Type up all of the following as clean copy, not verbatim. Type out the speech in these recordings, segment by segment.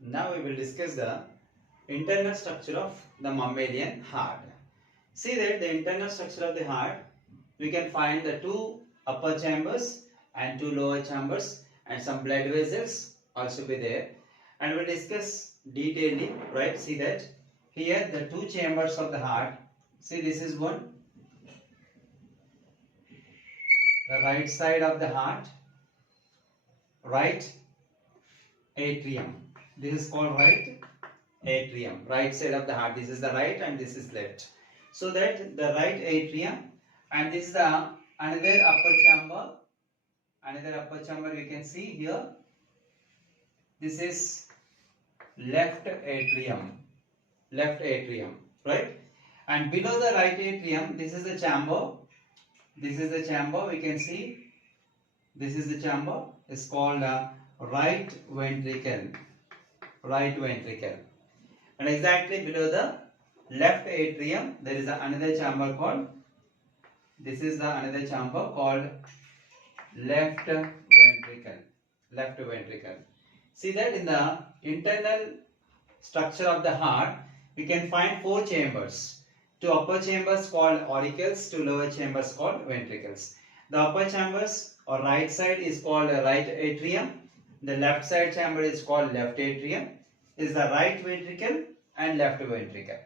Now we will discuss the internal structure of the mammalian heart. See that the internal structure of the heart, we can find the two upper chambers and two lower chambers and some blood vessels also be there. And we'll discuss detailedly, right? See that here the two chambers of the heart. See, this is one, the right side of the heart, right atrium. This is called right atrium, right side of the heart. This is the right and this is left. So that the right atrium, and this is the another upper chamber. Another upper chamber we can see here. This is left atrium, right? And below the right atrium, this is the chamber. This is the chamber. We can see this is the chamber. It's called right ventricle. Right ventricle. And exactly below the left atrium, there is another chamber called. This is the another chamber called left ventricle. Left ventricle. See that in the internal structure of the heart, we can find four chambers. Two upper chambers called auricles, two lower chambers called ventricles. The upper chambers or right side is called right atrium. The left side chamber is called left atrium. Is the right ventricle and left ventricle.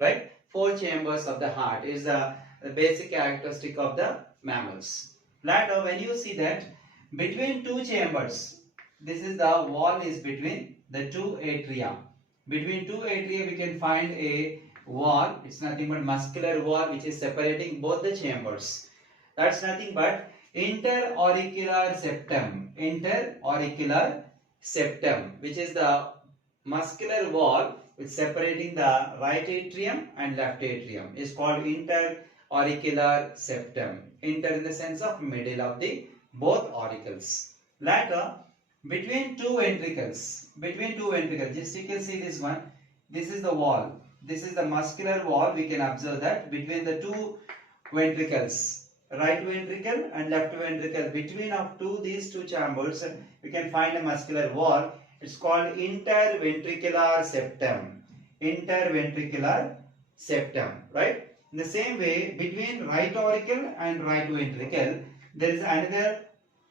Right? Four chambers of the heart is the basic characteristic of the mammals. Later, when you see that between two chambers, this is the wall is between the two atria. Between two atria, we can find a wall. It's nothing but muscular wall which is separating both the chambers. That's nothing but interauricular septum. Interauricular septum, which is the muscular wall which is separating the right atrium and left atrium, is called interauricular septum. Inter in the sense of middle of the both auricles. Later, between two ventricles, just you can see this one. This is the wall. This is the muscular wall. We can observe that between the two ventricles, right ventricle and left ventricle, between of these two chambers, we can find a muscular wall. It's called interventricular septum. Interventricular septum, right? In the same way, between right auricle and right ventricle, there is another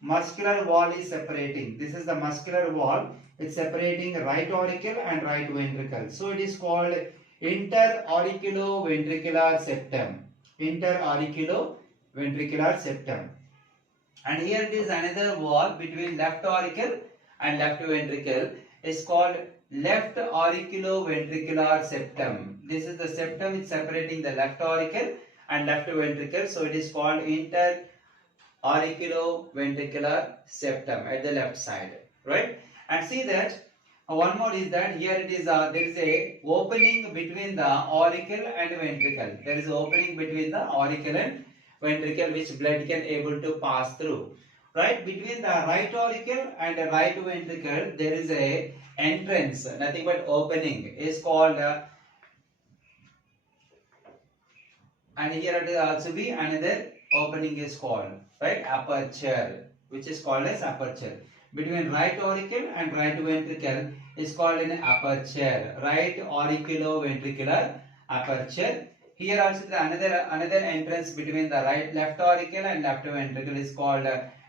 muscular wall is separating. This is the muscular wall. It's separating right auricle and right ventricle. So it is called interauriculoventricular septum. Interauriculoventricular septum. And here it is another wall between left auricle and left ventricle. Is called left auriculoventricular septum. This is the septum which is separating the left auricle and left ventricle. So it is called interauriculoventricular septum at the left side, right? And see that one more is that here it is there is a opening between the auricle and ventricle. There is an opening between the auricle and ventricle which blood can able to pass through. Right, between the right auricle and the right ventricle, there is a entrance, nothing but opening, is called and here it is also be another opening is called, right, aperture, which is called as aperture. Between right auricle and right ventricle is called an aperture, right auriculoventricular aperture. Here also the another entrance between the left auricle and left ventricle is called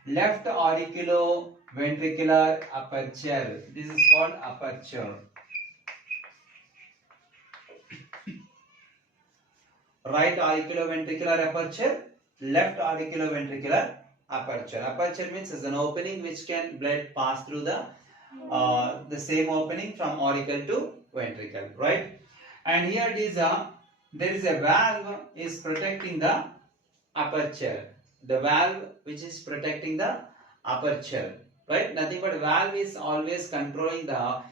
left auriculoventricular aperture. This is called aperture. Right auriculoventricular aperture, left auriculoventricular aperture. Aperture means is an opening which can blood pass through the same opening from auricle to ventricle, right? And here it is there is a valve is protecting the aperture. The valve which is protecting the aperture, right? Nothing but valve is always controlling the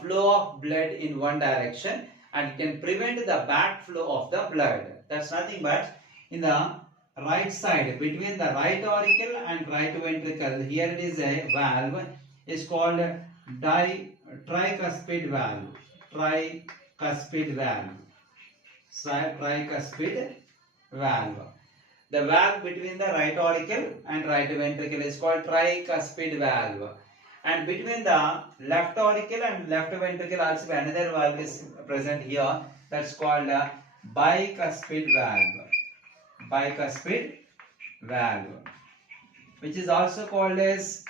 flow of blood in one direction and can prevent the backflow of the blood. That's nothing but in the right side between the right auricle and right ventricle. Here it is a valve is called tricuspid valve. Tricuspid valve. Tricuspid valve. The valve between the right auricle and right ventricle is called tricuspid valve. And between the left auricle and left ventricle also another valve is present here. That's called a bicuspid valve. Bicuspid valve, which is also called as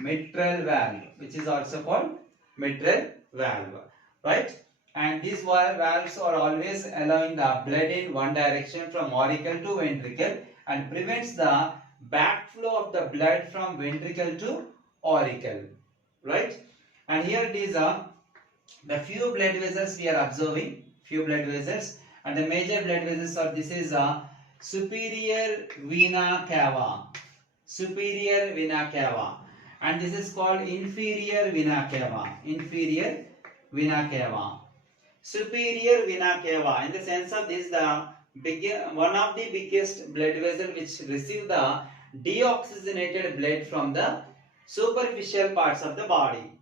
mitral valve. Right? And these valves are always allowing the blood in one direction from auricle to ventricle and prevents the backflow of the blood from ventricle to auricle. Right? And here it is the few blood vessels we are observing, and the major blood vessels are, this is a superior vena cava, and this is called inferior vena cava, superior vena cava. In the sense of this, one of the biggest blood vessel which receive the deoxygenated blood from the superficial parts of the body.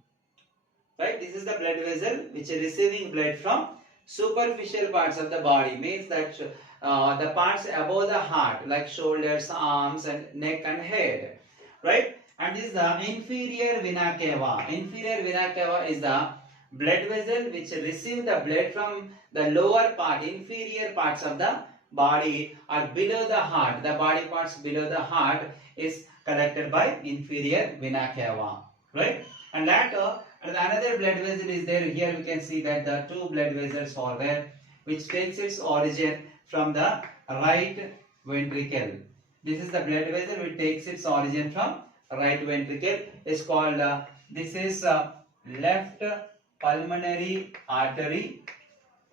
Right? This is the blood vessel which is receiving blood from superficial parts of the body. Means that the parts above the heart, like shoulders, arms, and neck and head. Right? And this is the inferior vena cava. Inferior vena cava is the blood vessel which receive the blood from the lower part, inferior parts of the body, or below the heart. The body parts below the heart is collected by inferior vena cava. Right? And that another blood vessel is there. Here we can see that the two blood vessels are there, which takes its origin from the right ventricle. This is the blood vessel which takes its origin from right ventricle. Is called this is left pulmonary artery.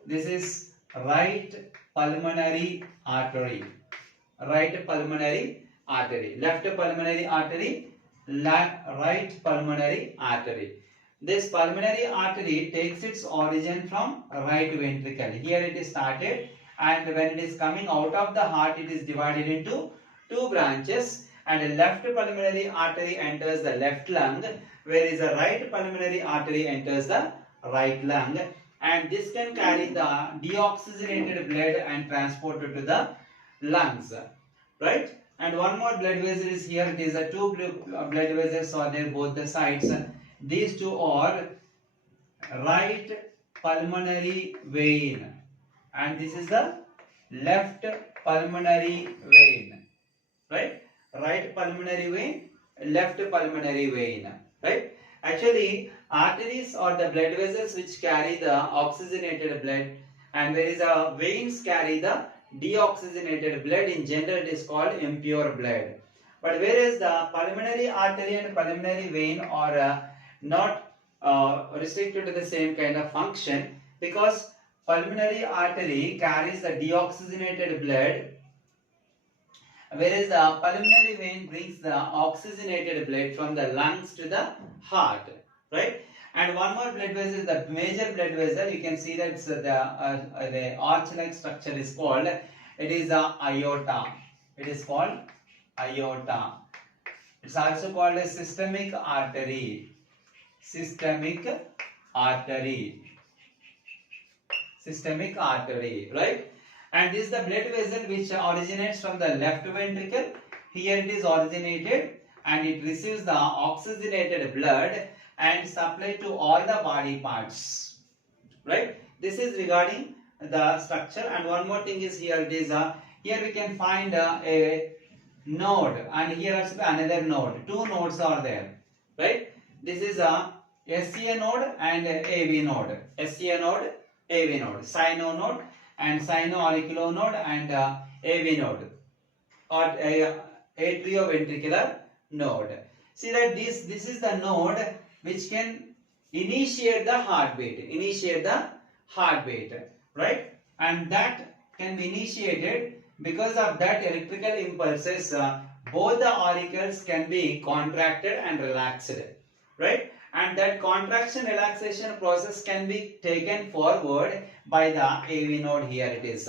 This is right pulmonary artery. Left pulmonary artery, right pulmonary artery. This pulmonary artery takes its origin from right ventricle. Here it is started, and when it is coming out of the heart, it is divided into two branches, and the left pulmonary artery enters the left lung, whereas the right pulmonary artery enters the right lung, and this can carry the deoxygenated blood and transport it to the lungs. Right? And one more blood vessel is here. These are two blood vessels are there, both the sides. These two are right pulmonary vein, and this is the left pulmonary vein. Right? Right pulmonary vein, left pulmonary vein. Right? Actually, arteries are the blood vessels which carry the oxygenated blood, and whereas the veins carry the deoxygenated blood. In general, it is called impure blood. But whereas the pulmonary artery and pulmonary vein are not restricted to the same kind of function, because pulmonary artery carries the deoxygenated blood, whereas the pulmonary vein brings the oxygenated blood from the lungs to the heart. Right? And one more blood vessel, the major blood vessel, you can see that the arch-like structure is called, it is the aorta. It is called aorta. It's also called a systemic artery. Right? And this is the blood vessel which originates from the left ventricle. Here it is originated, and it receives the oxygenated blood and supplied to all the body parts. Right? This is regarding the structure. And one more thing is here, it is here we can find a node, and here also another node. Two nodes are there. Right? This is a SCA node and AV node. SCA node, AV node. Sino node and sino-auricular node and AV node, or atrioventricular node. See that this is the node which can initiate the heartbeat. Right? And that can be initiated because of that electrical impulses. Both the auricles can be contracted and relaxed. Right? And that contraction relaxation process can be taken forward by the AV node. Here it is.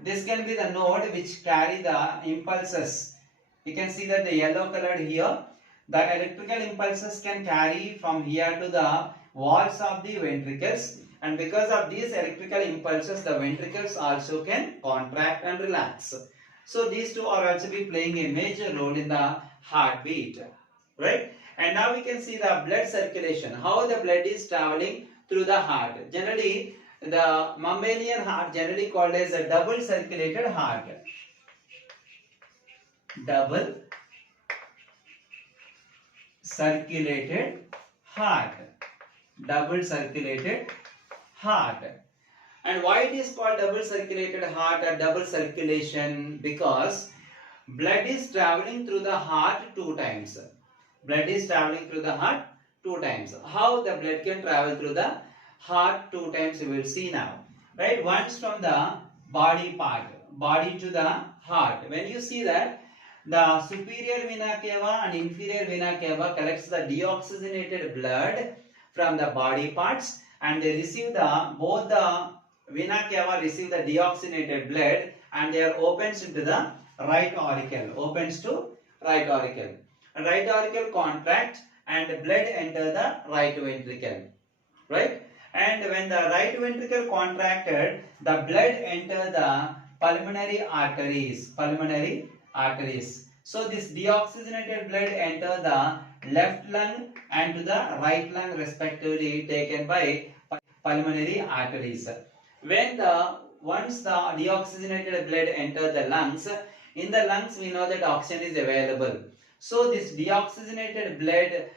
This can be the node which carry the impulses. You can see that the yellow colored here, the electrical impulses can carry from here to the walls of the ventricles, and because of these electrical impulses, the ventricles also can contract and relax. So these two are also be playing a major role in the heartbeat. Right? And now we can see the blood circulation, how the blood is traveling through the heart. Generally, the mammalian heart generally called as a double circulated heart. Double circulated heart. Double circulated heart. And why it is called double circulated heart or double circulation? Because blood is traveling through the heart two times. Blood is traveling through the heart two times. How the blood can travel through the heart two times we will see now. Right? Once from the body part, body to the heart. When you see that the superior vena cava and inferior vena cava collects the deoxygenated blood from the body parts, and they receive both the vena cava receive the deoxygenated blood, and they are opens into the right auricle, opens to right auricle. Right auricle contract and blood enter the right ventricle, right? And when the right ventricle contracted, the blood enter the pulmonary arteries, pulmonary arteries. So this deoxygenated blood enter the left lung and to the right lung respectively, taken by pulmonary arteries. When once the deoxygenated blood enter the lungs, in the lungs we know that oxygen is available. So this deoxygenated blood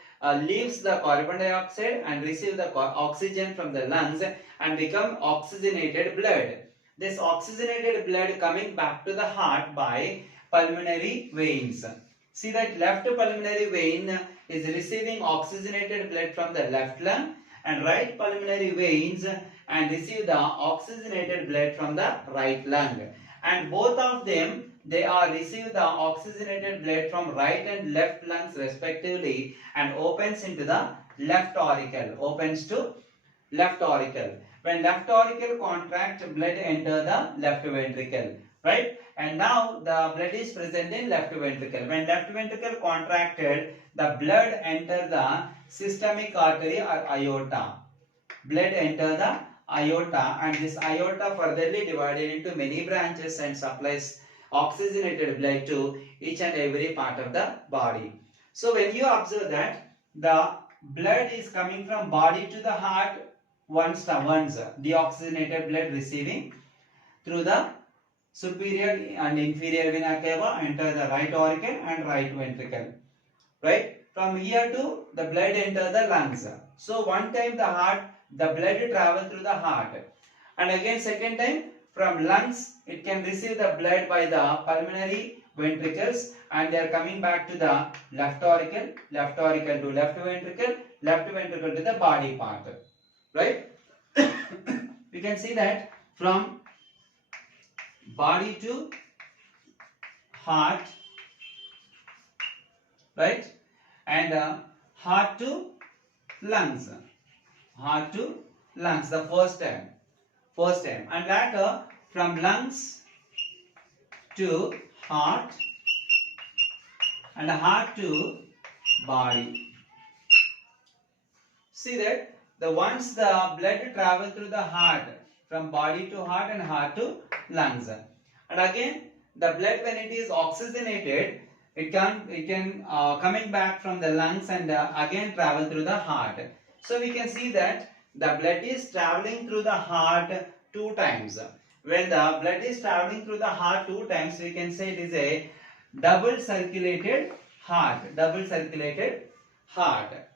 leaves the carbon dioxide and receive the oxygen from the lungs and become oxygenated blood. This oxygenated blood coming back to the heart by pulmonary veins. See that left pulmonary vein is receiving oxygenated blood from the left lung, and right pulmonary veins and receive the oxygenated blood from the right lung. And both of them, they are receive the oxygenated blood from right and left lungs respectively, and opens into the left auricle, opens to left auricle. When left auricle contract, blood enter the left ventricle, right? And now the blood is present in left ventricle. When left ventricle contracted, the blood enter the systemic artery or aorta. Blood enter the aorta, and this aorta furtherly divided into many branches and supplies oxygenated blood to each and every part of the body. So when you observe that the blood is coming from body to the heart, once deoxygenated blood receiving through the superior and inferior vena cava, enter the right auricle and right ventricle, right? From here to the blood enter the lungs. So one time the blood travel through the heart, and again second time from lungs it can receive the blood by the pulmonary ventricles, and they are coming back to the left auricle to left ventricle to the body part, right? We can see that from body to heart, right? And heart to lungs, the first time, and later from lungs to heart and heart to body. See that once the blood travel through the heart, from body to heart and heart to lungs, and again the blood, when it is oxygenated, it can coming back from the lungs and again travel through the heart. So we can see that the blood is traveling through the heart two times. When the blood is traveling through the heart two times, we can say it is a double circulated heart,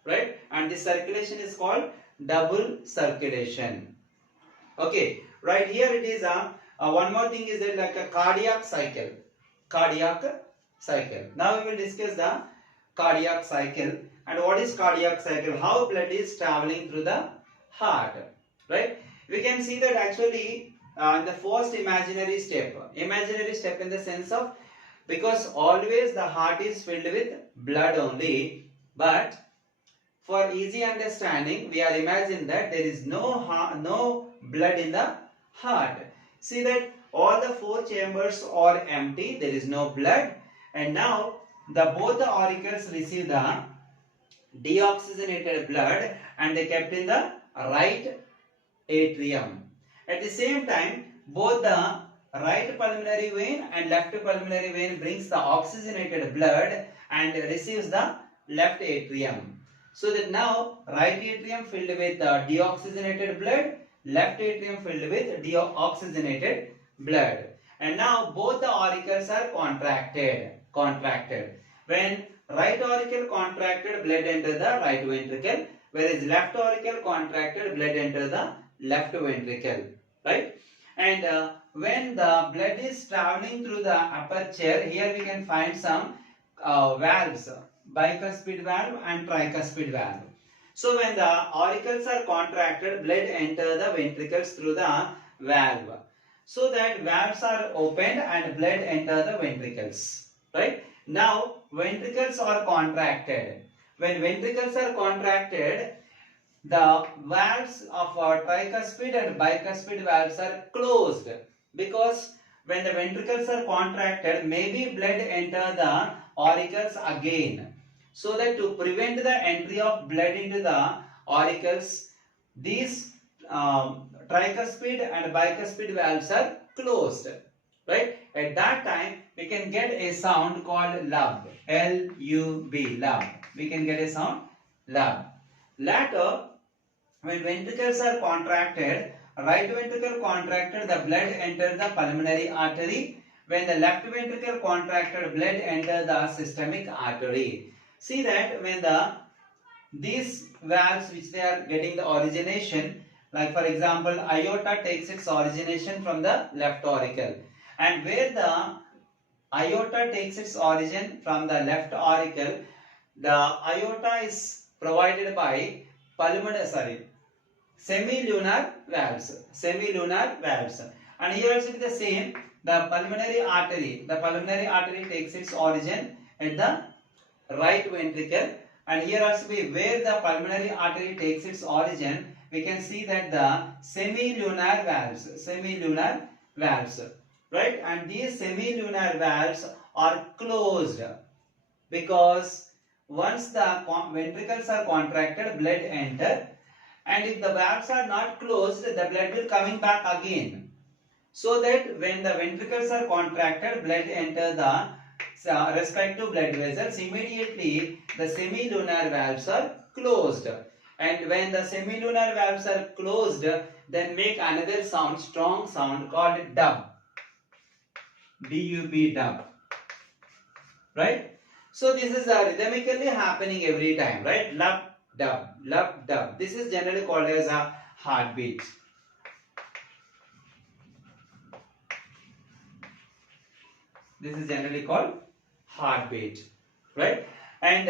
right? And this circulation is called double circulation. Okay, right here it is one more thing is that like a cardiac cycle. Now we will discuss the cardiac cycle. And what is cardiac cycle? How blood is traveling through the heart, right? We can see that actually in the first imaginary step in the sense of, because always the heart is filled with blood only, but for easy understanding we are imagining that there is no blood in the heart. See that all the four chambers are empty, there is no blood, and now both the auricles receive the deoxygenated blood and they kept in the right atrium. At the same time, both the right pulmonary vein and left pulmonary vein brings the oxygenated blood and receives the left atrium. So that now right atrium filled with deoxygenated blood, left atrium filled with deoxygenated blood. And now both the auricles are contracted. When right auricle contracted, blood enter the right ventricle, whereas left auricle contracted, blood enter the left ventricle, right? And when the blood is traveling through the aperture, here we can find some valves, bicuspid valve and tricuspid valve. So when the auricles are contracted, blood enter the ventricles through the valve. So that valves are opened and blood enter the ventricles, right? Now ventricles are contracted. When ventricles are contracted, the valves of tricuspid and bicuspid valves are closed, because when the ventricles are contracted, maybe blood enter the auricles again. So that to prevent the entry of blood into the auricles, these tricuspid and bicuspid valves are closed, right? At that time, we can get a sound called lub, L-U-B, lub. We can get a sound lub. Later, when ventricles are contracted, right ventricle contracted, the blood enter the pulmonary artery. When the left ventricle contracted, blood enter the systemic artery. See that when these valves which they are getting the origination, like for example, aorta takes its origination from the left auricle, and where the aorta takes its origin from the left auricle, the aorta is provided by semilunar valves. And here also the same, the pulmonary artery takes its origin at the right ventricle, and here also where the pulmonary artery takes its origin, we can see that the semilunar valves, right? And these semilunar valves are closed, because once the ventricles are contracted, blood enter, and if the valves are not closed, the blood will coming back again. So that when the ventricles are contracted, blood enter the respective blood vessels, immediately the semilunar valves are closed. And when the semilunar valves are closed, then make another sound, strong sound called dub. D-U-B, dub. Right? So this is rhythmically happening every time, right? Lub, dub, lub, dub. This is generally called as a heartbeat. This is generally called heartbeat, right? And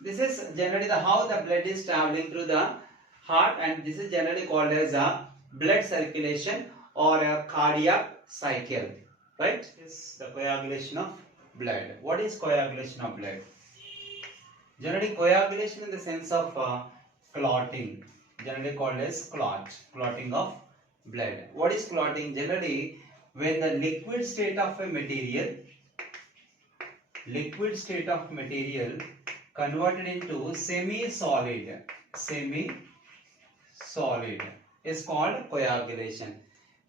this is generally how the blood is traveling through the heart, and this is generally called as a blood circulation or a cardiac cycle, right? This is the coagulation of blood. What is coagulation of blood? Generally coagulation in the sense of clotting, generally called as clotting of blood. What is clotting? Generally when the liquid state of material converted into semi-solid is called coagulation.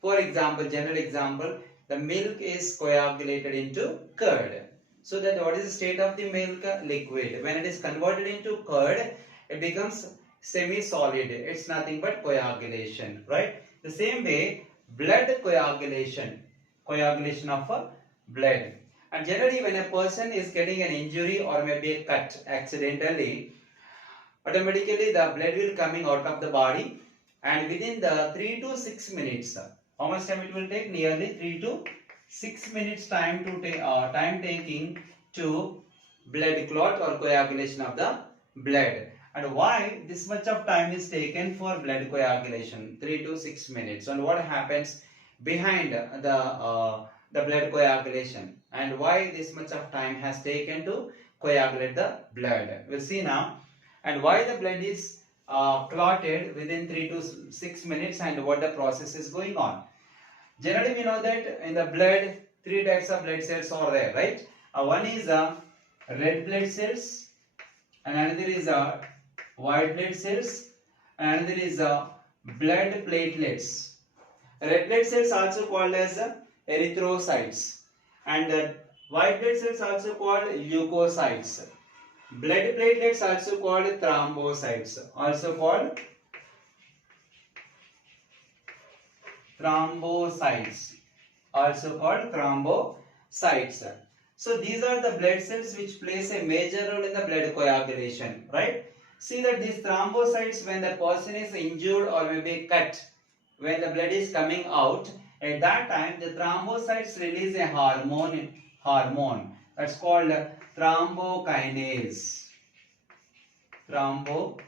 For example, general example, the milk is coagulated into curd. So that what is the state of the milk? Liquid. When it is converted into curd, it becomes semi-solid. It's nothing but coagulation, right? The same way, blood coagulation of blood. And generally when a person is getting an injury or maybe a cut accidentally, automatically the blood will coming out of the body, and within the 3 to 6 minutes, how much time it will take? Nearly 3 to 6 minutes time taking to blood clot or coagulation of the blood. And why this much of time is taken for blood coagulation? 3 to 6 minutes. And what happens behind the blood coagulation, and why this much of time has taken to coagulate the blood? We'll see now. And why the blood is clotted within 3 to 6 minutes, and what the process is going on. Generally we know that in the blood 3 types of blood cells are there, right? One is red blood cells, and another is white blood cells, and another is blood platelets. Red blood cells also called as erythrocytes, and white blood cells also called leukocytes. Blood platelets also called thrombocytes. Also called thrombocytes. Also called thrombocytes. So these are the blood cells which plays a major role in the blood coagulation, right? See that these thrombocytes, when the person is injured or maybe cut, when the blood is coming out, at that time the thrombocytes release a hormone that's called thrombokinase. Thrombokinase.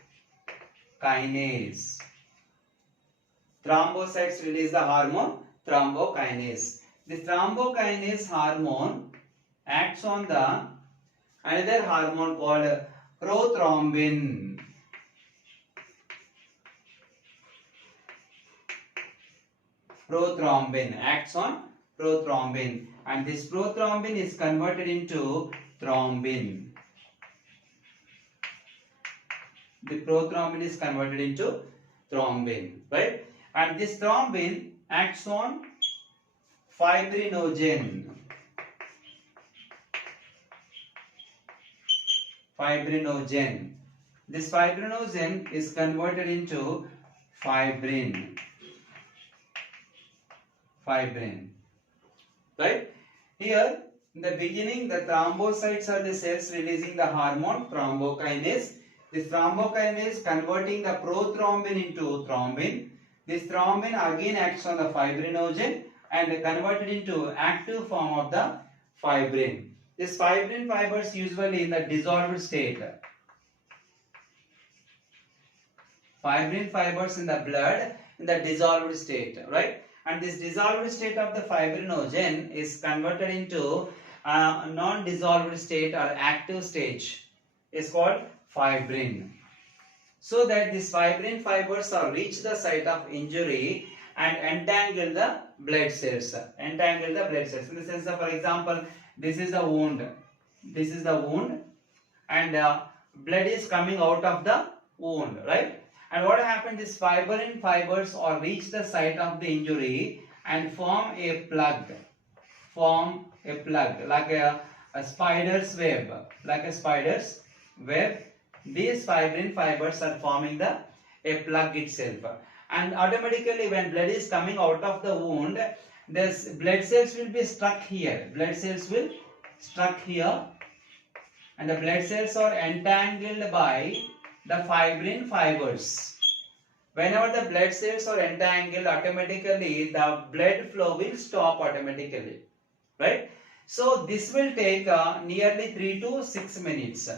Thrombocytes release the hormone thrombokinase. This thrombokinase hormone acts on the another hormone called prothrombin. Prothrombin acts on prothrombin, and this prothrombin is converted into thrombin. The prothrombin is converted into thrombin, right? And this thrombin acts on fibrinogen. Fibrinogen. This fibrinogen is converted into fibrin. Fibrin. Right? Here, in the beginning, the thrombocytes are the cells releasing the hormone thrombokinase. This thrombokinase converting the prothrombin into thrombin. This thrombin again acts on the fibrinogen and converted into active form of the fibrin. This fibrin fibers usually in the dissolved state. Fibrin fibers in the blood in the dissolved state, right? And this dissolved state of the fibrinogen is converted into non-dissolved state or active stage. Is called fibrin. So that these fibrin fibers are reach the site of injury and entangle the blood cells. Entangle the blood cells. In the sense of, for example, this is the wound. This is the wound, and blood is coming out of the wound, right? And what happened is fibrin fibers or reach the site of the injury and form a plug. Form a plug like a spider's web. Like a spider's web. These fibrin fibers are forming a plug itself. And automatically when blood is coming out of the wound, this blood cells will be stuck here. Blood cells will stuck here. And the blood cells are entangled by the fibrin fibers. Whenever the blood cells are entangled, automatically the blood flow will stop automatically, right? So this will take nearly 3 to 6 minutes.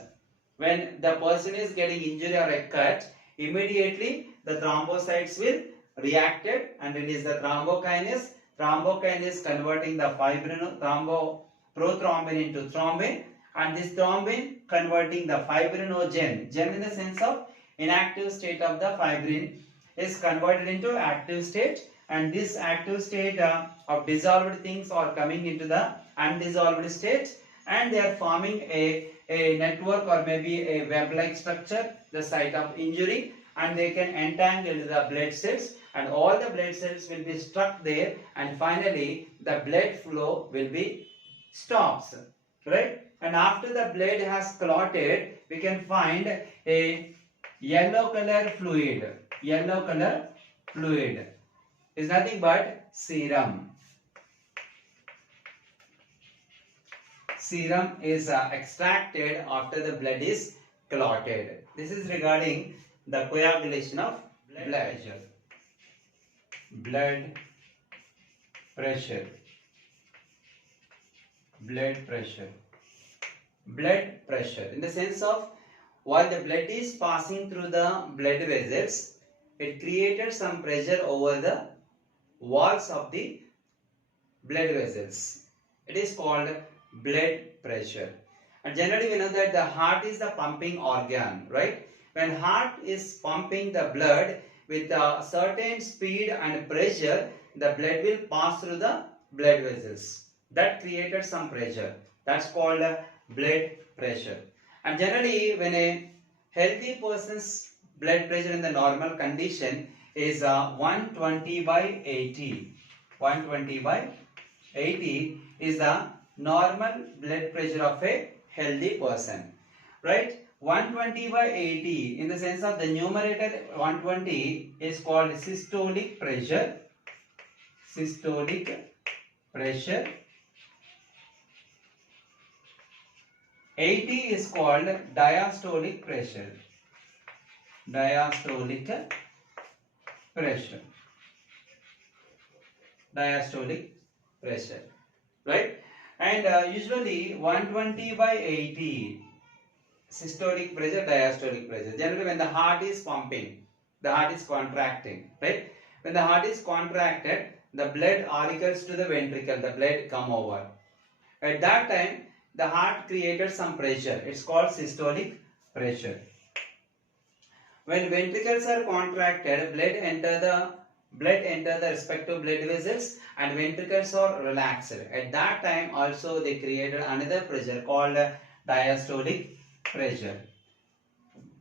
When the person is getting injury or a cut, immediately the thrombocytes will react and release the thrombokinase. Thrombokinase converting the prothrombin into thrombin, and this thrombin converting the fibrinogen. Gen in the sense of inactive state of the fibrin is converted into active state, and this active state of dissolved things are coming into the undissolved state, and they are forming a network or maybe a web-like structure, the site of injury, and they can entangle the blood cells, and all the blood cells will be stuck there, and finally the blood flow will be stops, right? And after the blood has clotted, we can find a yellow color fluid. Yellow color fluid is nothing but serum. Serum is extracted after the blood is clotted. This is regarding the coagulation of blood pressure. Blood pressure. Blood pressure. Blood pressure in the sense of while the blood is passing through the blood vessels, it created some pressure over the walls of the blood vessels. It is called blood pressure. And generally we know that the heart is the pumping organ, right? When heart is pumping the blood with a certain speed and pressure, the blood will pass through the blood vessels. That created some pressure. That's called blood pressure. And generally when a healthy person's blood pressure in the normal condition is 120 by 80. 120 by 80 is the normal blood pressure of a healthy person. right? 120 by 80 in the sense of the numerator 120 is called systolic pressure. Systolic pressure. 80 is called diastolic pressure. Diastolic pressure. Diastolic pressure, right? And usually 120 by 80 systolic pressure, diastolic pressure. Generally, when the heart is pumping, the heart is contracting, right? When the heart is contracted, the blood auricles to the ventricle, the blood come over. At that time, the heart created some pressure. It's called systolic pressure. When ventricles are contracted, blood enter the respective blood vessels and ventricles are relaxed. At that time also they created another pressure called diastolic pressure.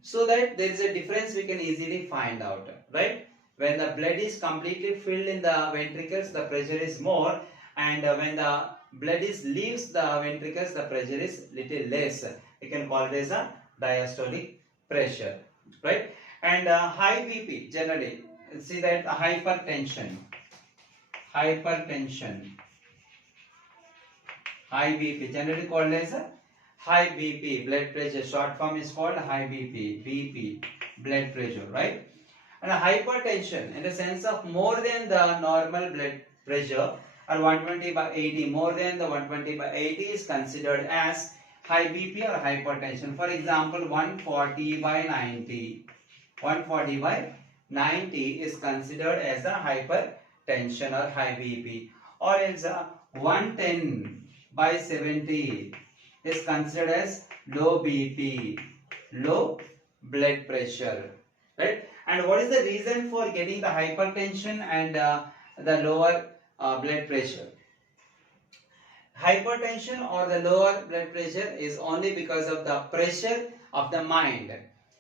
So that there is a difference we can easily find out, right? When the blood is completely filled in the ventricles, the pressure is more, and when the blood leaves the ventricles, the pressure is little less. We can call it as a diastolic pressure, right? And high BP, generally see that hypertension, high BP, generally called as a high BP, blood pressure. Short form is called high BP, blood pressure, right? And hypertension in the sense of more than the normal blood pressure, or 120 by 80, more than the 120 by 80 is considered as high BP or hypertension. For example, 140 by 90. 140 by 90 is considered as a hypertension or high BP, or else 110 by 70 is considered as low BP, low blood pressure, right? And what is the reason for getting the hypertension and the lower blood pressure? Hypertension or the lower blood pressure is only because of the pressure of the mind.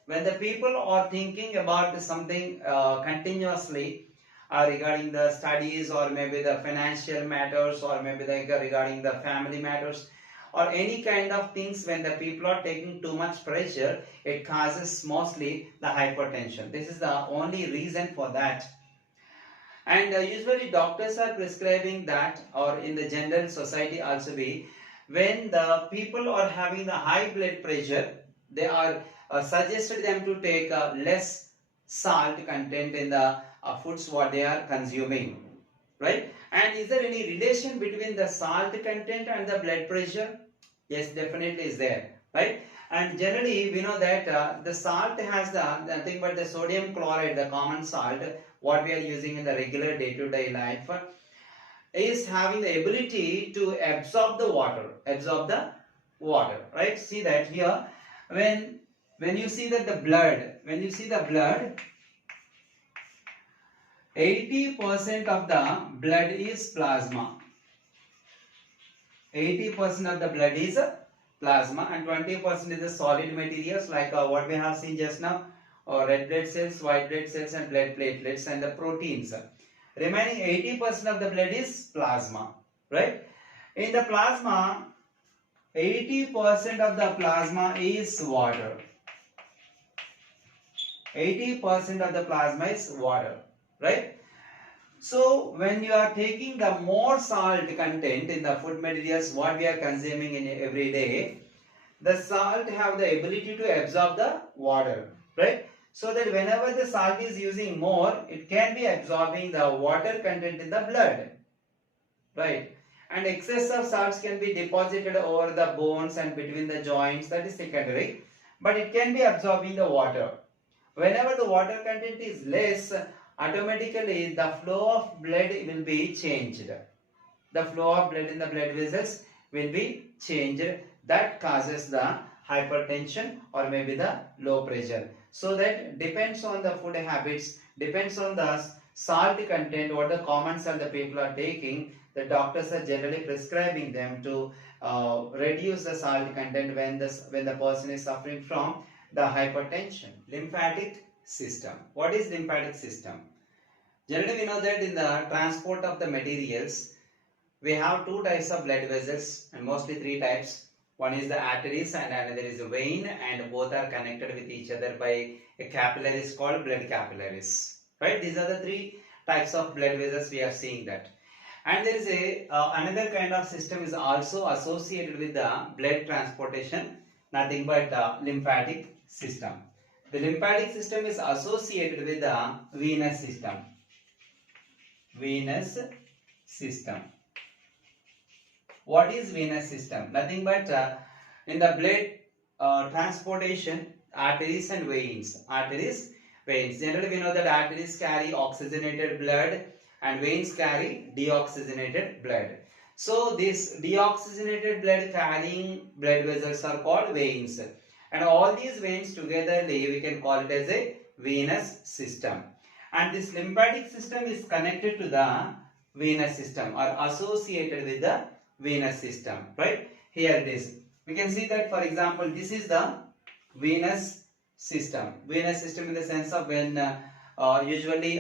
When the people are thinking about something continuously regarding the studies, or maybe the financial matters, or maybe regarding the family matters, or any kind of things, when the people are taking too much pressure, it causes mostly the hypertension. This is the only reason for that. And usually doctors are prescribing that, or in the general society also be, when the people are having the high blood pressure, they are suggested them to take less salt content in the foods what they are consuming, right? And is there any relation between the salt content and the blood pressure? Yes, definitely is there, right? And generally we know that the salt has nothing but the sodium chloride, the common salt what we are using in the regular day-to-day life, is having the ability to absorb the water, right? See that here, when you see that the blood, 80% of the blood is plasma. 80% of the blood is plasma, and 20% is the solid materials like what we have seen just now, red blood cells, white blood cells, and blood platelets, and the proteins. Remaining 80% of the blood is plasma, right? In the plasma, 80% of the plasma is water. 80% of the plasma is water, right? So when you are taking the more salt content in the food materials what we are consuming in every day, the salt have the ability to absorb the water, right? So that whenever the salt is using more, it can be absorbing the water content in the blood, right? And excess of salts can be deposited over the bones and between the joints, that is secondary, but it can be absorbing the water. Whenever the water content is less, automatically the flow of blood will be changed. The flow of blood in the blood vessels will be changed. That causes the hypertension or maybe the low pressure. So that depends on the food habits, depends on the salt content, what the common salt the people are taking. The doctors are generally prescribing them to reduce the salt content when the person is suffering from the hypertension. Lymphatic system. What is lymphatic system? Generally we know that in the transport of the materials, we have two types of blood vessels, and mostly three types. One is the arteries and another is a vein, and both are connected with each other by a capillaries called blood capillaries. Right? These are the three types of blood vessels we are seeing that. And there is a another kind of system is also associated with the blood transportation, nothing but the lymphatic system. The lymphatic system is associated with the venous system. Venous system. What is venous system? Nothing but in the blood transportation, arteries and veins. Arteries, veins. Generally, we know that arteries carry oxygenated blood and veins carry deoxygenated blood. So, this deoxygenated blood carrying blood vessels are called veins. And all these veins togetherly, we can call it as a venous system. And this lymphatic system is connected to the venous system or associated with the venous system, right? Here it is. We can see that, for example, this is the venous system. Venous system in the sense of when usually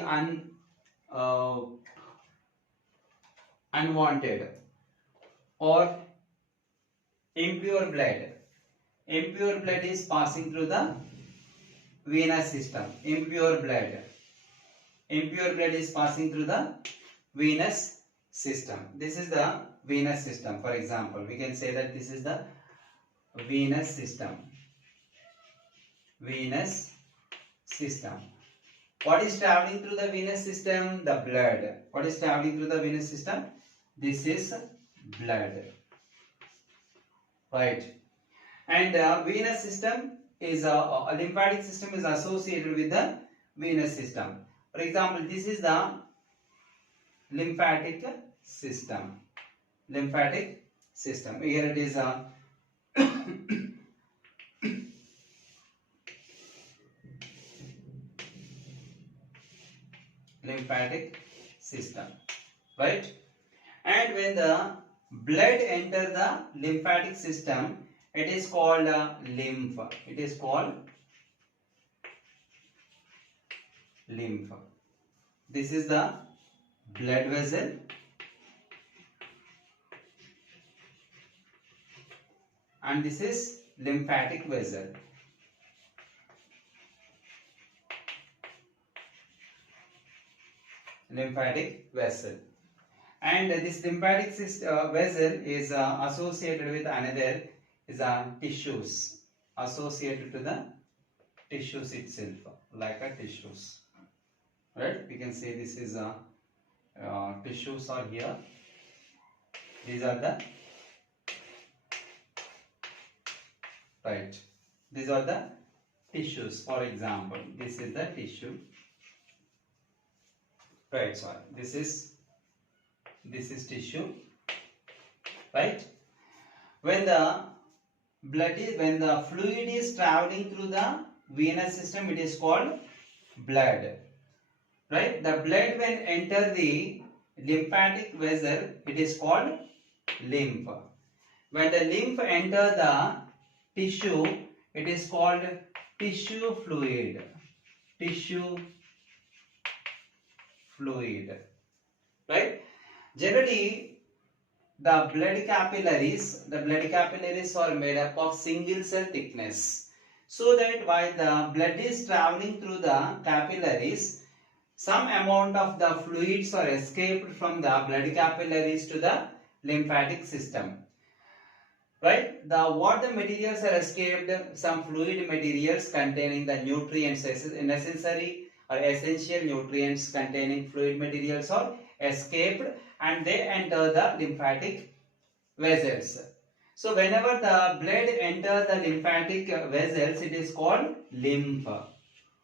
unwanted or impure blood. Impure blood is passing through the venous system. Impure blood is passing through the venous system. This is the venous system. For example, we can say that this is the venous system. Venous system. What is traveling through the venous system? The blood. What is traveling through the venous system? This is blood. Right. And venous system is a lymphatic system is associated with the venous system. For example, this is the lymphatic system. Lymphatic system. Here it is a lymphatic system, right? And when the blood enter the lymphatic system, it is called lymph. It is called lymph. This is the blood vessel. And this is lymphatic vessel. Lymphatic vessel. And this lymphatic vessel is associated with another is tissues. Associated to the tissues itself, like a tissues. Right? We can say this is tissues are here. These are the right. These are the tissues. For example, this is the tissue. Right. Sorry. This is tissue. Right. When the fluid is traveling through the venous system, it is called blood. Right. The blood when enter the lymphatic vessel, it is called lymph. When the lymph enter the tissue, it is called tissue fluid. Tissue fluid. Right? Generally, the blood capillaries are made up of single cell thickness. So that while the blood is traveling through the capillaries, some amount of the fluids are escaped from the blood capillaries to the lymphatic system. Right? What the materials are escaped, some fluid materials containing the nutrients, necessary or essential nutrients containing fluid materials are escaped and they enter the lymphatic vessels. So whenever the blood enter the lymphatic vessels, it is called lymph.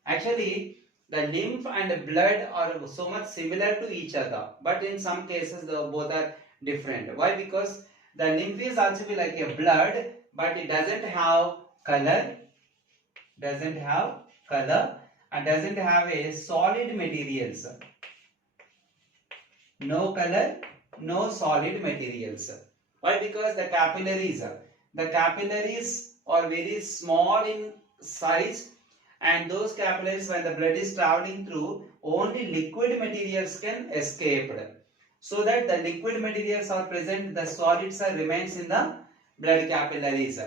Actually, the lymph and blood are so much similar to each other, but in some cases both are different. Why? Because the lymph is also be like a blood, but it doesn't have color, and doesn't have a solid materials. No color, no solid materials. Why? Because the capillaries are very small in size, and those capillaries, when the blood is traveling through, only liquid materials can escape. So that the liquid materials are present, the solids remains in the blood capillaries.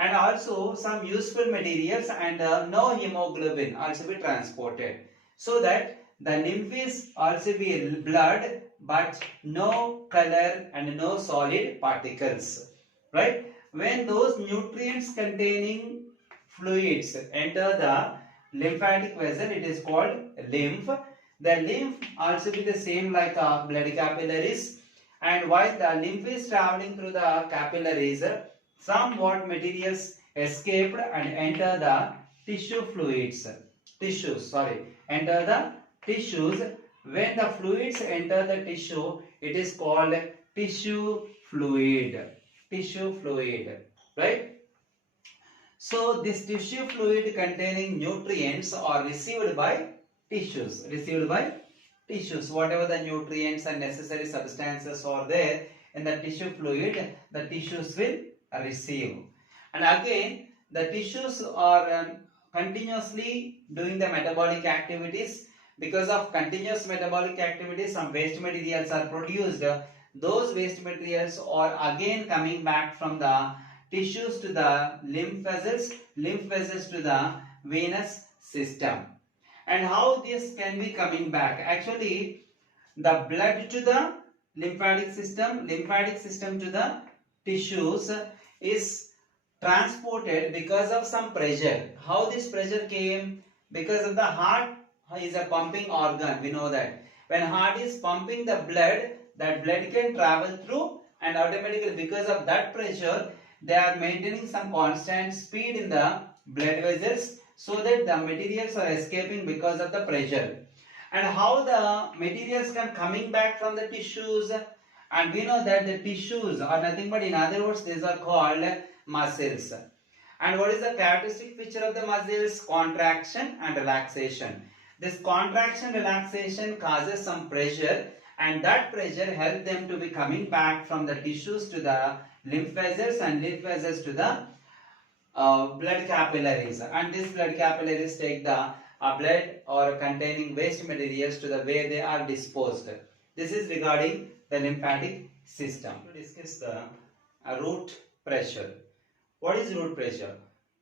And also some useful materials and no hemoglobin also be transported, so that the lymph is also be blood but no color and no solid particles, right? When those nutrients containing fluids enter the lymphatic vessel, it is called lymph. The lymph also be the same like blood capillaries, and while the lymph is traveling through the capillaries, somewhat materials escaped and enter the enter the tissues. When the fluids enter the tissue, it is called tissue fluid, right? So this tissue fluid containing nutrients are received by tissues, whatever the nutrients and necessary substances are there in the tissue fluid, the tissues will receive. And again, the tissues are continuously doing the metabolic activities. Because of continuous metabolic activities, some waste materials are produced. Those waste materials are again coming back from the tissues to the lymph vessels to the venous system. And how this can be coming back? Actually, the blood to the lymphatic system to the tissues is transported because of some pressure. How this pressure came? Because of the heart is a pumping organ. We know that when heart is pumping the blood, that blood can travel through, and automatically because of that pressure, they are maintaining some constant speed in the blood vessels, so that the materials are escaping because of the pressure. And how the materials can coming back from the tissues? And we know that the tissues are nothing but, in other words, these are called muscles. And what is the characteristic feature of the muscles? Contraction and relaxation. This contraction relaxation causes some pressure, and that pressure helps them to be coming back from the tissues to the lymph vessels, and lymph vessels to the blood capillaries. And these blood capillaries take the blood or containing waste materials to the way they are disposed. This is regarding the lymphatic system. To discuss the root pressure. What is root pressure?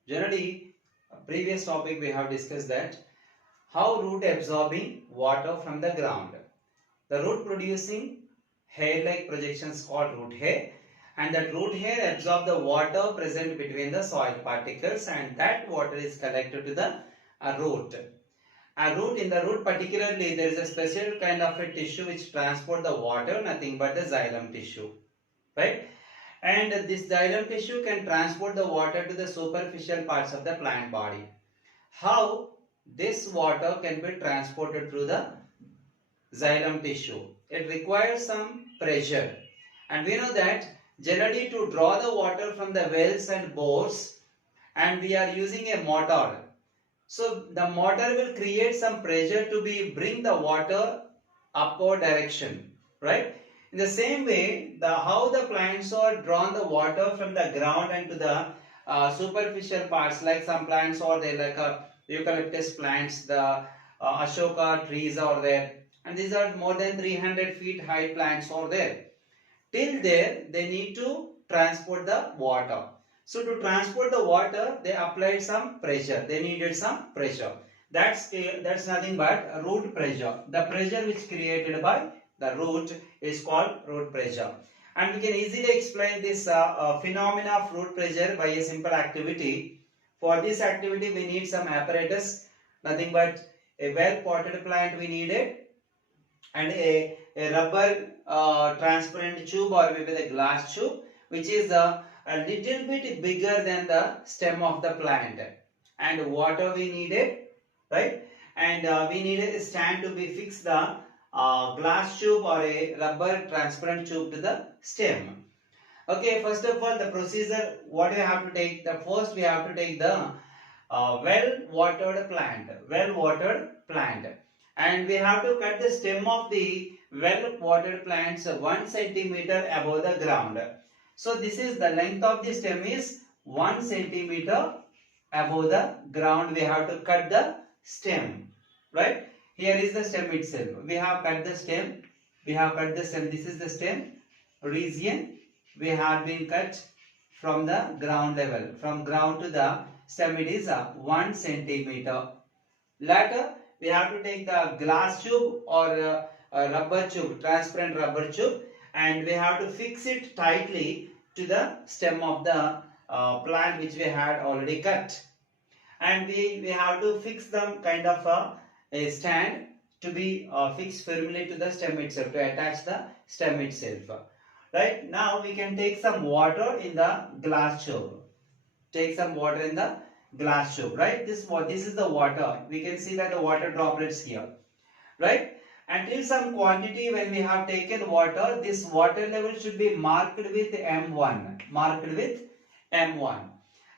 Generally, previous topic we have discussed that how root absorbing water from the ground. The root producing hair-like projections called root hair, and that root hair absorb the water present between the soil particles, and that water is collected to the root. In the root particularly, there is a special kind of a tissue which transport the water, nothing but the xylem tissue, right? And this xylem tissue can transport the water to the superficial parts of the plant body. How this water can be transported through the xylem tissue? It requires some pressure, and we know that generally to draw the water from the wells and bores, and we are using a motor. So the motor will create some pressure to bring the water upward direction, right? In the same way, how the plants are drawn the water from the ground and to the superficial parts, like some plants are there, like eucalyptus plants, the ashoka trees are there, and these are more than 300 feet high plants are there. Till there, they need to transport the water. So to transport the water, they applied some pressure. They needed some pressure. That's nothing but root pressure. The pressure which created by the root is called root pressure. And we can easily explain this phenomena of root pressure by a simple activity. For this activity, we need some apparatus. Nothing but a well-potted plant we needed, and a rubber transparent tube, or maybe the glass tube, which is a little bit bigger than the stem of the plant, and water we needed, right? And we needed a stand to be fixed the glass tube or a rubber transparent tube to the stem. Okay, first of all, the procedure, what we have to take? The first we have to take the well-watered plant, and we have to cut the stem of the well-watered plants 1 centimeter above the ground. So this is the length of the stem is 1 centimeter above the ground. We have to cut the stem, right? Here is the stem itself. We have cut the stem. This is the stem region. We have been cut from the ground level. From ground to the stem it is 1 centimeter. Later we have to take the glass tube or a rubber tube, transparent rubber tube, and we have to fix it tightly to the stem of the plant which we had already cut. And we have to fix them kind of a stand to be fixed firmly to the stem itself, to attach the stem itself. Right, now we can take some water in the glass tube. Take some water in the glass tube, right? This is the water. We can see that the water droplets here, right? Until some quantity when we have taken water, this water level should be marked with M1. Marked with M1.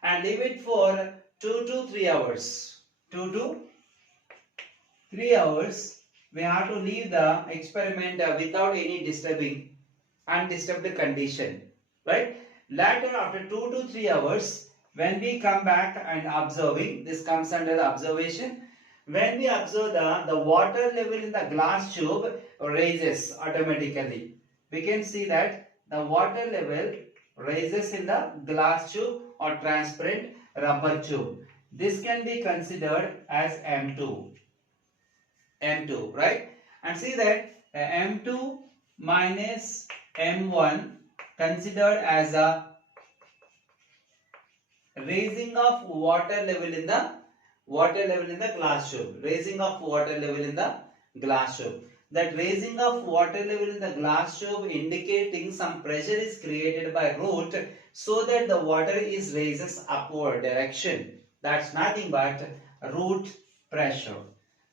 And leave it for 2 to 3 hours. 2 to 3 hours. We have to leave the experiment without any undisturbed condition. Right? Later, after 2 to 3 hours, when we come back and observing, this comes under the observation. When we observe the water level in the glass tube rises automatically. We can see that the water level rises in the glass tube or transparent rubber tube. This can be considered as M2. M2, right? And see that M2 minus M1 considered as a raising of water level in the glass tube. Raising of water level in the glass tube. That raising of water level in the glass tube indicating some pressure is created by root so that the water is raises upward direction. That's nothing but root pressure.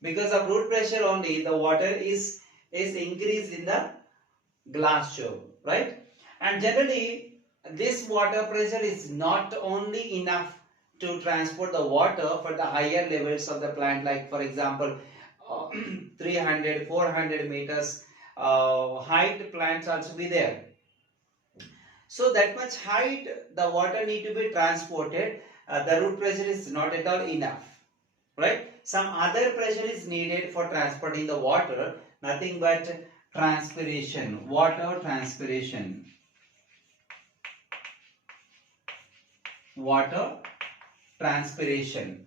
Because of root pressure only the water is increased in the glass tube, right? And generally this water pressure is not only enough to transport the water for the higher levels of the plant, like for example 300 400 meters height plants also be there. So that much height the water need to be transported, the root pressure is not at all enough, right? Some other pressure is needed for transporting the water, nothing but transpiration, water transpiration. Water transpiration.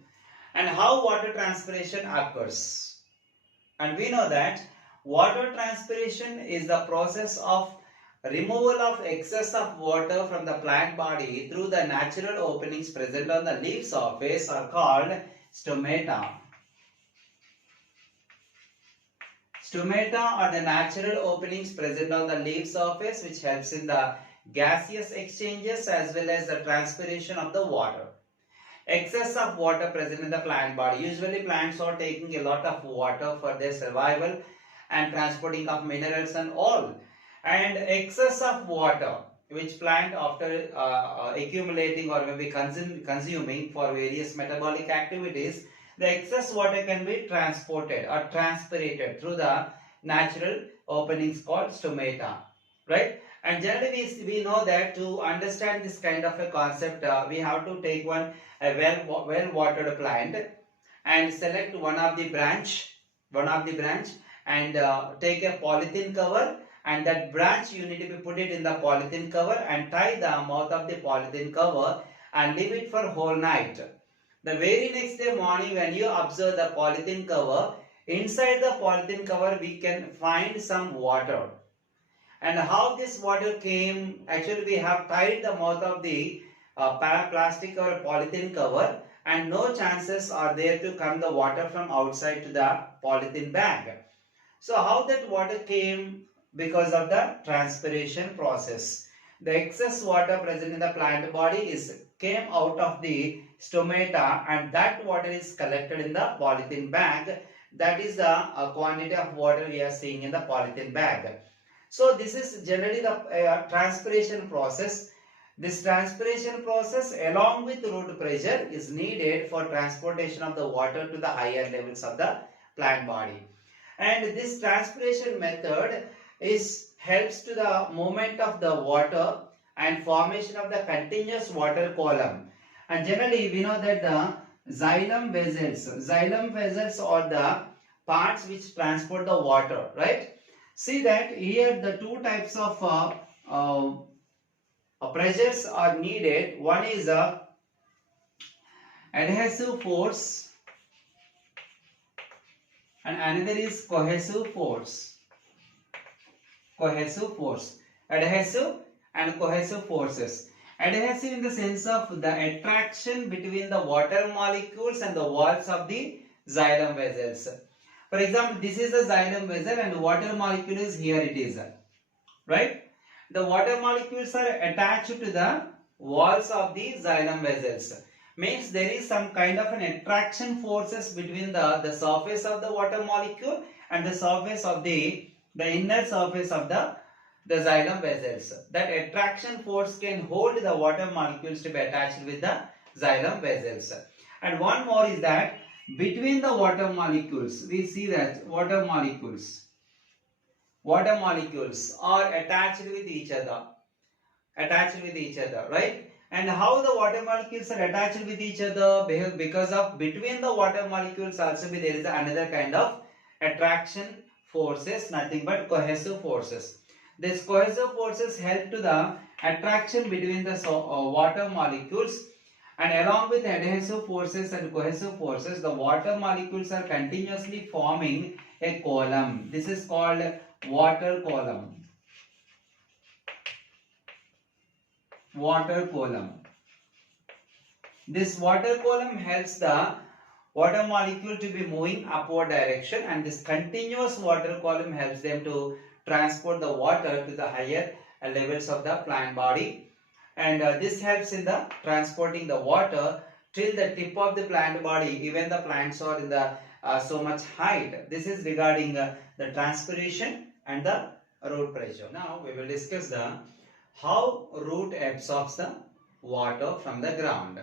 And how water transpiration occurs? And we know that water transpiration is the process of removal of excess of water from the plant body through the natural openings present on the leaf surface are called stomata. Stomata are the natural openings present on the leaf surface which helps in the gaseous exchanges as well as the transpiration of the water. Excess of water present in the plant body. Usually plants are taking a lot of water for their survival and transporting of minerals and all. And excess of water which plant after accumulating or maybe consuming for various metabolic activities, the excess water can be transported or transpirated through the natural openings called stomata, right? And generally we know that to understand this kind of a concept, we have to take a well-watered plant and select one of the branch and take a polythene cover, and that branch you need to be put it in the polythene cover and tie the mouth of the polythene cover and leave it for whole night. The very next day morning when you observe the polythene cover, inside the polythene cover we can find some water. And how this water came, actually we have tied the mouth of the plastic or polythene cover and no chances are there to come the water from outside to the polythene bag. So how that water came? Because of the transpiration process. The excess water present in the plant body came out of the stomata and that water is collected in the polythene bag. That is the quantity of water we are seeing in the polythene bag. So this is generally the transpiration process. This transpiration process along with root pressure is needed for transportation of the water to the higher levels of the plant body. And this transpiration method helps to the movement of the water and formation of the continuous water column. And generally we know that the xylem vessels are the parts which transport the water, right? See that here the two types of pressures are needed. One is a adhesive force and another is cohesive force. Cohesive force. Adhesive and cohesive forces. Adhesive in the sense of the attraction between the water molecules and the walls of the xylem vessels. For example, this is the xylem vessel and water molecule is here it is. Right? The water molecules are attached to the walls of the xylem vessels. Means there is some kind of an attraction forces between the surface of the water molecule and the surface of the inner surface of the xylem vessels. That attraction force can hold the water molecules to be attached with the xylem vessels. And one more is that between the water molecules, we see that water molecules are attached with each other. Right? And how the water molecules are attached with each other? Because of between the water molecules also there is another kind of attraction forces, nothing but cohesive forces. These cohesive forces help to the attraction between the water molecules, and along with adhesive forces and cohesive forces, the water molecules are continuously forming a column. This is called water column. Water column. This water column helps the water molecule to be moving upward direction, and this continuous water column helps them to transport the water to the higher levels of the plant body, and this helps in the transporting the water till the tip of the plant body. Even the plants are in the so much height. This is regarding the transpiration and the root pressure. Now we will discuss the how root absorbs the water from the ground.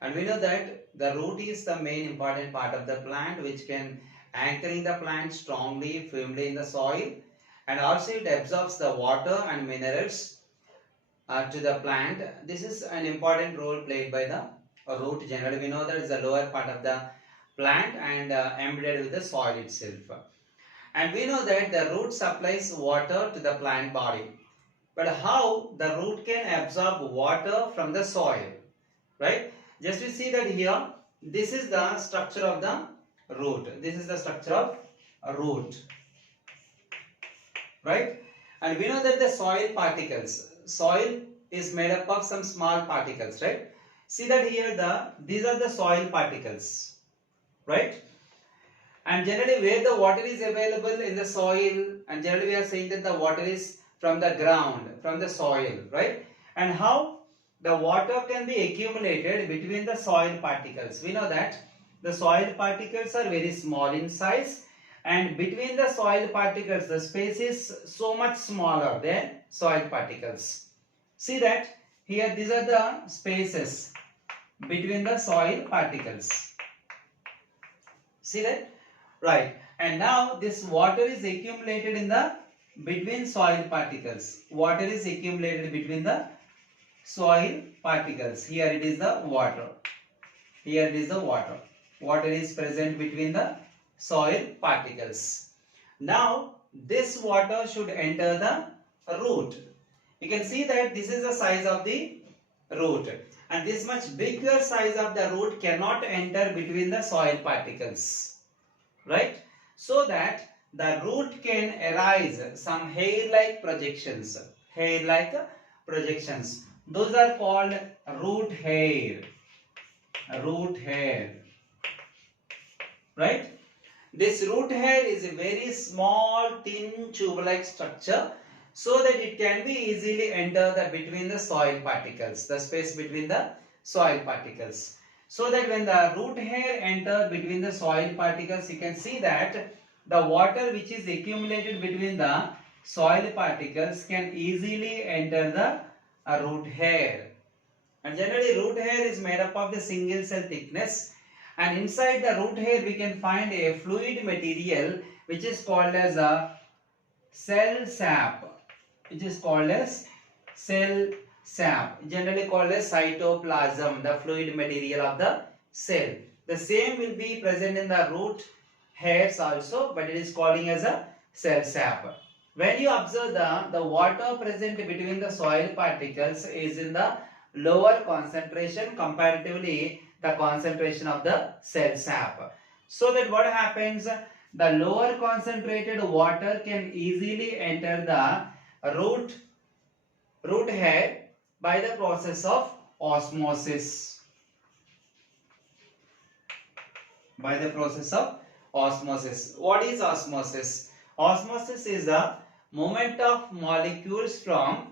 And we know that the root is the main important part of the plant, which can anchoring the plant strongly, firmly in the soil, and also it absorbs the water and minerals to the plant. This is an important role played by the root. Generally, we know that it's the lower part of the plant and embedded with the soil itself. And we know that the root supplies water to the plant body. But how the root can absorb water from the soil, right? Just we see that here, this is the structure of the root. This is the structure of a root, right? And we know that the soil is made up of some small particles, right? See that here these are the soil particles, right? And generally where the water is available in the soil, and generally we are saying that the water is from the ground, from the soil, right? And how the water can be accumulated between the soil particles. We know that the soil particles are very small in size, and between the soil particles the space is so much smaller than soil particles. See that here these are the spaces between the soil particles. See that? Right. And now this water is accumulated in the between soil particles. Water is accumulated between the soil particles. Here it is the water. Here it is the water. Water is present between the soil particles. Now this water should enter the root. You can see that this is the size of the root, and this much bigger size of the root cannot enter between the soil particles, right? So that the root can arise some hair-like projections. Hair-like projections. Those are called root hair. Root hair. Right? This root hair is a very small, thin, tube-like structure, so that it can be easily enter between the soil particles, the space between the soil particles. So that when the root hair enter between the soil particles, you can see that the water which is accumulated between the soil particles can easily enter the root hair. And generally root hair is made up of the single cell thickness, and inside the root hair we can find a fluid material which is called as a cell sap. Which is called as cell sap, generally called as cytoplasm, the fluid material of the cell. The same will be present in the root hairs also, but it is calling as a cell sap. When you observe the water present between the soil particles is in the lower concentration comparatively the concentration of the cell sap. So that what happens, the lower concentrated water can easily enter the root hair by the process of osmosis. By the process of osmosis. What is osmosis? Osmosis is the movement of molecules from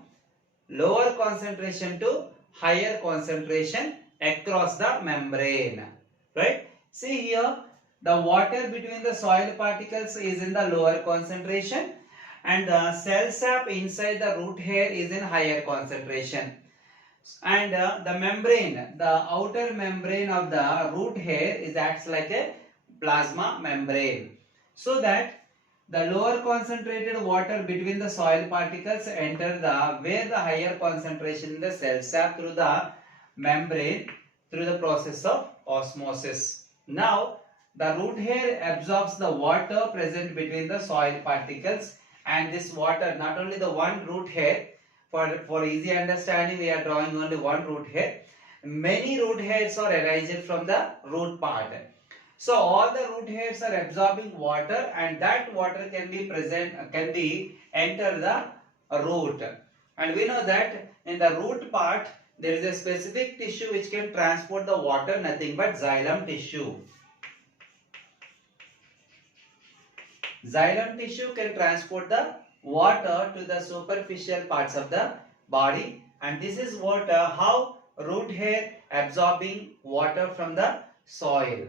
lower concentration to higher concentration across the membrane. Right? See here, the water between the soil particles is in the lower concentration and the cell sap inside the root hair is in higher concentration. And the membrane, the outer membrane of the root hair is acts like a plasma membrane. So that the lower concentrated water between the soil particles enter where the higher concentration in the cell sap through the membrane through the process of osmosis. Now the root hair absorbs the water present between the soil particles, and this water, not only the one root hair, for easy understanding we are drawing only one root hair. Many root hairs are arising from the root part. So all the root hairs are absorbing water, and that water can be enter the root. And we know that in the root part there is a specific tissue which can transport the water, nothing but xylem tissue. Xylem tissue can transport the water to the superficial parts of the body, and this is what how root hair absorbing water from the soil.